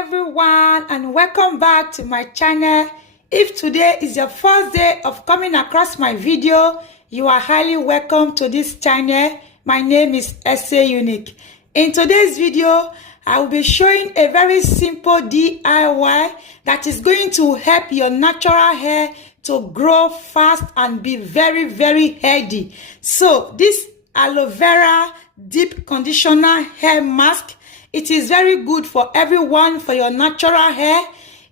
everyone, and welcome back to my channel. If today is your first day of coming across my video, you are highly welcome to this channel. My name is SA Unique. In today's video, I will be showing a very simple DIY that is going to help your natural hair to grow fast and be very healthy. So this aloe vera deep conditioner hair mask, it is very good for everyone, for your natural hair.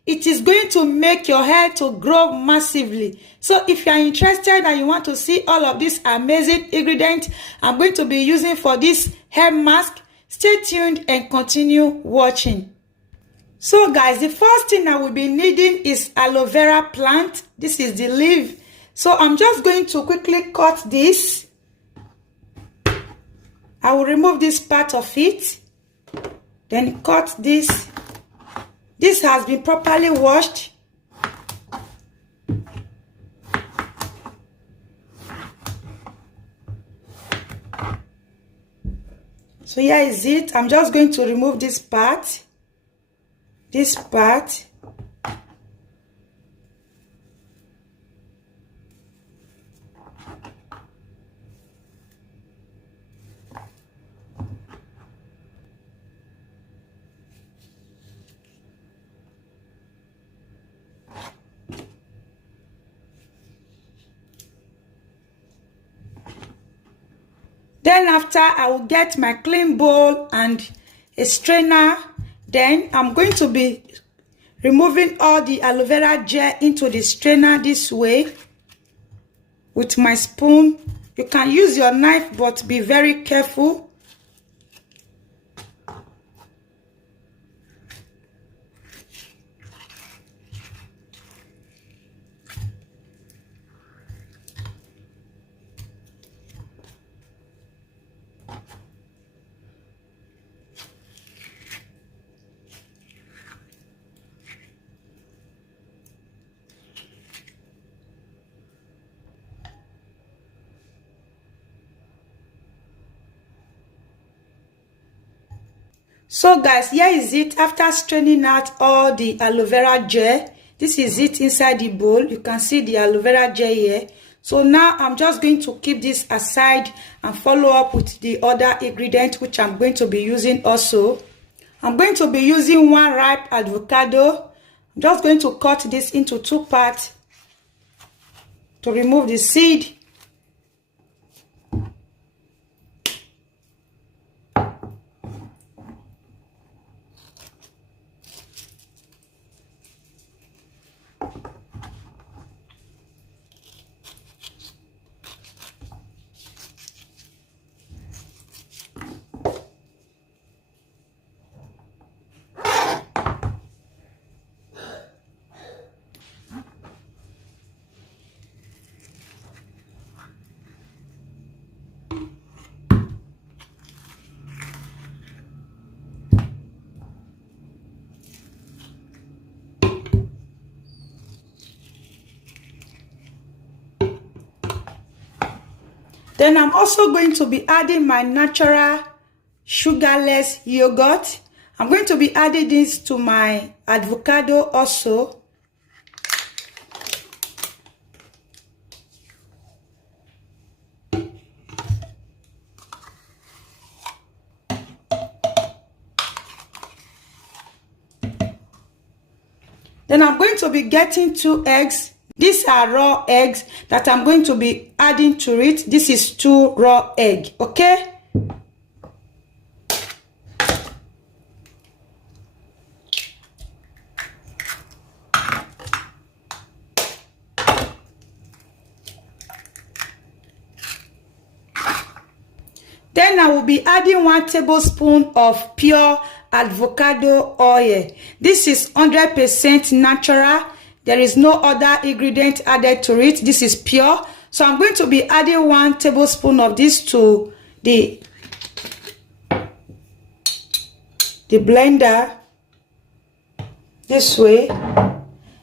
It is going to make your hair to grow massively. So if you are interested and you want to see all of these amazing ingredients I'm going to be using for this hair mask, stay tuned and continue watching. So guys, the first thing I will be needing is aloe vera plant. This is the leaf. So I'm just going to quickly cut this. I will remove this part of it. Then cut this. This has been properly washed. So here is it. I'm just going to remove this part. This part. Then after, I will get my clean bowl and a strainer. Then I'm going to be removing all the aloe vera gel into the strainer this way with my spoon. You can use your knife, but be very careful. So guys, here is it after straining out all the aloe vera gel. This is it inside the bowl. You can see the aloe vera gel here. So now I'm just going to keep this aside and follow up with the other ingredient which I'm going to be using also. I'm going to be using one ripe avocado. I'm just going to cut this into two parts to remove the seed. Then I'm also going to be adding my natural sugarless yogurt. I'm going to be adding this to my avocado also. Then I'm going to be getting 2 eggs. These are raw eggs that I'm going to be adding to it. This is 2 raw eggs, okay? Then I will be adding 1 tablespoon of pure avocado oil. This is 100% natural. There is no other ingredient added to it. This is pure. So I'm going to be adding 1 tablespoon of this to the blender this way.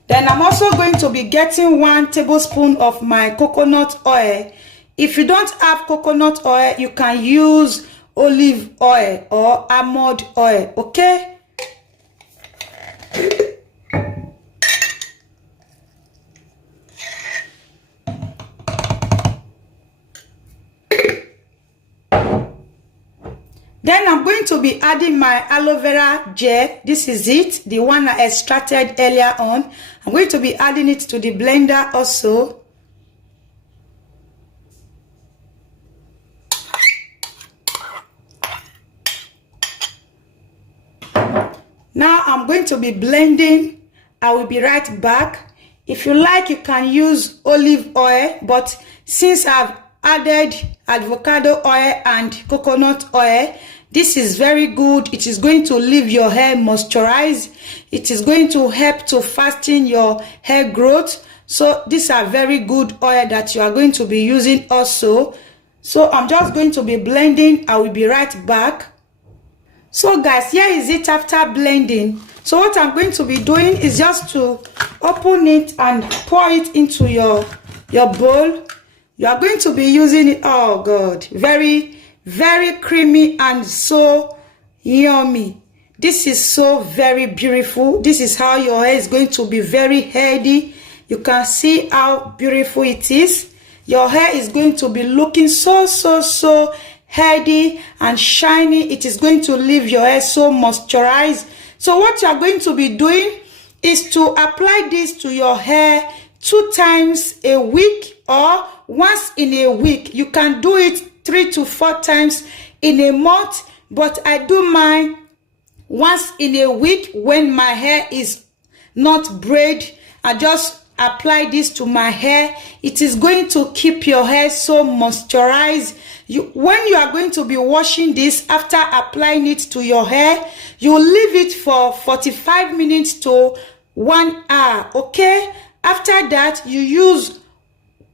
Then I'm also going to be getting 1 tablespoon of my coconut oil. If you don't have coconut oil, you can use olive oil or almond oil, okay? be adding my aloe vera gel. This is it, the one I extracted earlier on. I'm going to be adding it to the blender also. Now I'm going to be blending. I will be right back. If you like, you can use olive oil, but since I've added avocado oil and coconut oil, this is very good. It is going to leave your hair moisturized. It is going to help to fasten your hair growth. So these are very good oil that you are going to be using also. So I'm just going to be blending. I will be right back. So guys, here is it after blending. So what I'm going to be doing is just to open it and pour it into your bowl. You are going to be using it. Oh God, very, very creamy and so yummy. This is so very beautiful. This is how your hair is going to be very healthy. You can see how beautiful it is. Your hair is going to be looking so healthy and shiny. It is going to leave your hair so moisturized. So what you are going to be doing is to apply this to your hair 2 times a week or once in a week. You can do it 3 to 4 times in a month, but I do mine once in a week when my hair is not braid. I just apply this to my hair. It is going to keep your hair so moisturized. When you are going to be washing this, after applying it to your hair, you leave it for 45 minutes to 1 hour. Okay, after that you use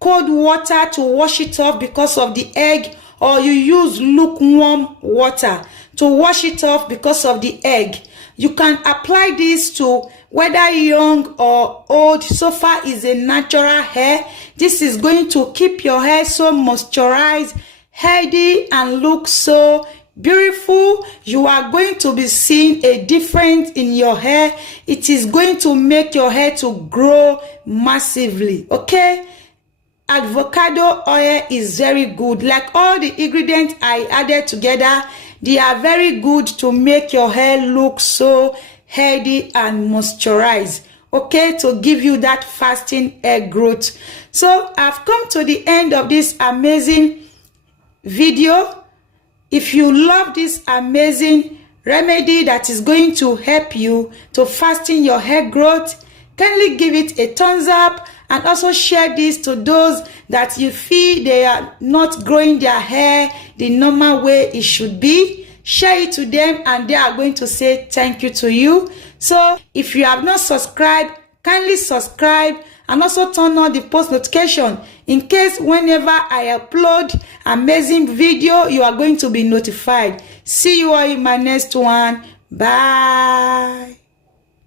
cold water to wash it off because of the egg, or you use lukewarm water to wash it off because of the egg. You can apply this to whether young or old. So far is a natural hair. This is going to keep your hair so moisturized, healthy, and look so beautiful. You are going to be seeing a difference in your hair. It is going to make your hair to grow massively. Okay, avocado oil is very good. Like all the ingredients I added together, they are very good to make your hair look so healthy and moisturized. Okay, to give you that fasting hair growth. So I've come to the end of this amazing video. If you love this amazing remedy that is going to help you to fasten your hair growth, kindly give it a thumbs up and also share this to those that you feel they are not growing their hair the normal way it should be. Share it to them and they are going to say thank you to you. So if you have not subscribed, kindly subscribe and also turn on the post notification in case whenever I upload amazing video, you are going to be notified. See you all in my next one. Bye.